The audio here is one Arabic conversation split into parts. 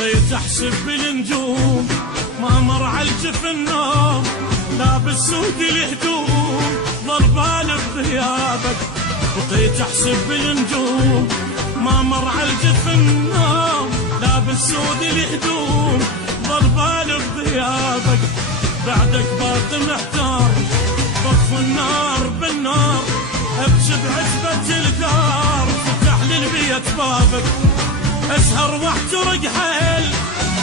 بقيت احسب بالنجوم ما مر عالجفن نوم، لابس سود الهدوم ضربان بغيابك. بقيت احسب بالنجوم ما مر عالجفن نوم، لابس سود الهدوم ضربان بغيابك. بعدك باقي محتار طف النار بالنار، ابكي بعتبة الدار فتح للبيت بابك. اسهر واحترق حيل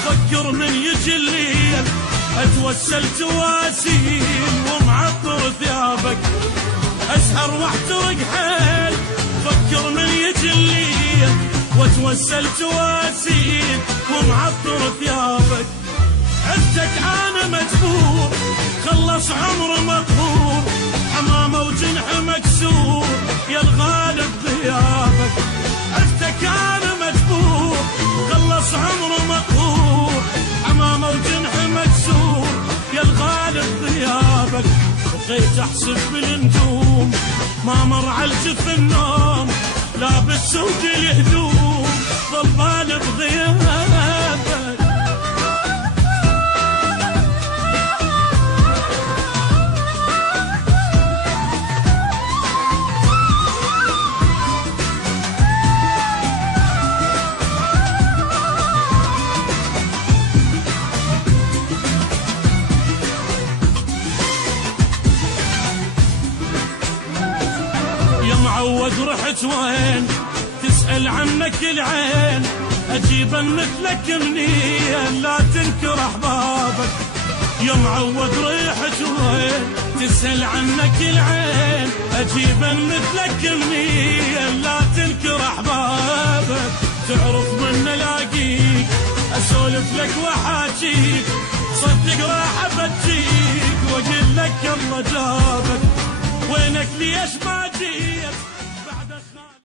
فكر من يجي الليل، اتوسل تواسيل ومعطر ثيابك. اسهر واحترق حيل فكر من يجي الليل، واتوسل تواسيل ومعطر ثيابك. عدتك انا مجبور خلص عمر مقهور، حمامه وجنح مكسور يا الغالب غيابك. عدتك انا مجبور خلص عمر مقهور، حمامه وجنح مكسور يا الغالب غيابك. بقيت احسب بالنجوم ما مر عالجفن النوم، لابس سود الهدوم ضلبان بغيابك. معود رحت وين تسأل عنك العين، أجيبا مثلك منين لا تنكر أحبابك. يا معود رحت وين تسأل عنك العين، أجيبا مثلك منين لا تنكر أحبابك. تعرف من الاقيك أسولف لك وحاجيك، صدق راح أبجيك وأقول لك الله جابك. وينك ليش ما جيت